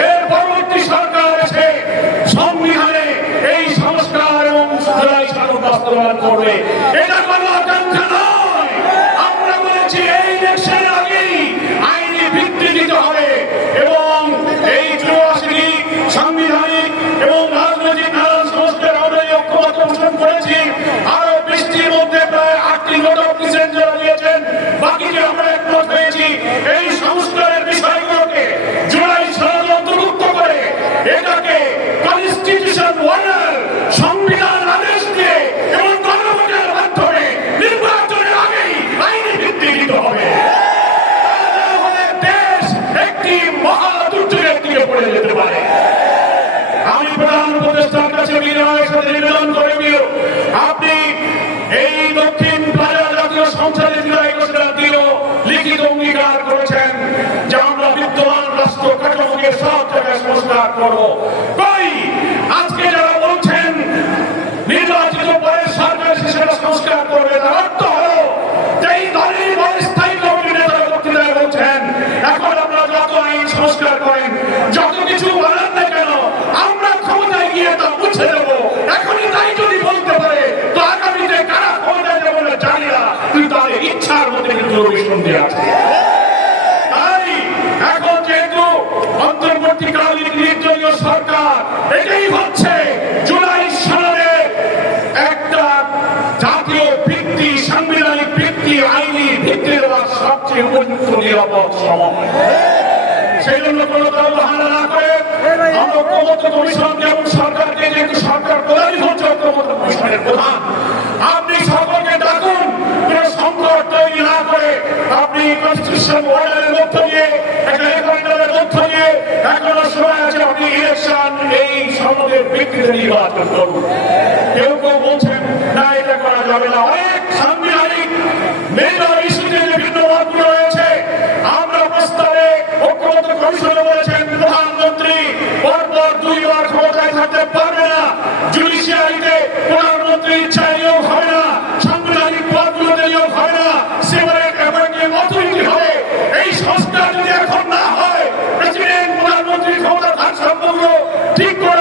এর পরবর্তী সরকার এসে সংবিধানে এই সংস্কার এবং করবে। এটা কোনো আকাঙ্ক্ষা একটি মহা দুর্যোগের দিকে পড়ে যেতে পারে। আমি প্রধান উপদেষ্টার কাছে বিনয়ের সাথে নিবেদন করে দিও। আপনি এই দক্ষিণ প্লাজা জাতীয় সংসদে জুলাই ঘোষণা দিও, লিখিত অঙ্গীকার করেছেন, যে আমরা বিদ্যমান রাষ্ট্র কাঠামোকে সব জায়গায় সংস্কার করব। কই? আজকে যারা বলছেন নির্বাচিত পরে সরকার এসে সেটা সংস্কার করবে তার অর্থ হলো যে এই দলের অস্থায়ী কমিটি নেতারা বক্তৃতায় বলছেন এখন আপনারা যত আইন সংস্কার করেন যত কিছু বলেন না কেন আমরা ক্ষমতায় গিয়ে তা মুছে দেব এখনই তাই যদি বলতে পারে তো আগামীতে কারা ক্ষমতায় যাবে না জানি না কিন্তু ইচ্ছার মধ্যে কিন্তু অভিসন্ধি আছে। তাই এখন যেহেতু অন্তর্বর্তীকালীন নির্দলীয় সরকার, এটাই হচ্ছে জুলাই একটা জাতীয় ভিত্তি, সাংবিধানিক ভিত্তি, আইনি ভিত্তি দেওয়ার সবচেয়ে উপযুক্ত নিরাপদ সময়। সেই জন্য কোনো দল বাহানা না করে আমরা কমিশন যেমন সরকারকে, যেহেতু সরকার প্রধানই হচ্ছে কমিশনের প্রধান আপনি সকলকে ডাকুন কোন সংকট তৈরি না করে আপনি কনস্টিটিউশন ওয়ার্ডারের মধ্য দিয়ে একটা রেফারেন্ডামের মধ্য দিয়ে এখনও সময় আছে আপনি ইলেকশন এই ভিত্তিতে নির্বাচন করুন কেউ কেউ বলছেন, না, এটা করা যাবে না। অনেক সাংবিধানিক মেজর ইস্যুতে যে ভিন্ন মতগুলো রয়েছে। আমরা প্রস্তাবে ঐক্যমত্য কমিশনে বলেছেন, প্রধানমন্ত্রী পরপর দুইবার ক্ষমতায় থাকতে পারবে না। জুডিশিয়ারিতে প্রধানমন্ত্রী ইচ্ছা নিয়োগ হবে না, সাংবিধানিক পদগুলোতে নিয়োগ হবে না। সেপারেট অ্যাপয়েন্টিং অথরিটি হবে। এই সংস্কার যদি এখন না হয়, প্রেসিডেন্ট প্রধানমন্ত্রী ক্ষমতার ভারসাম্যগুলো ঠিক করার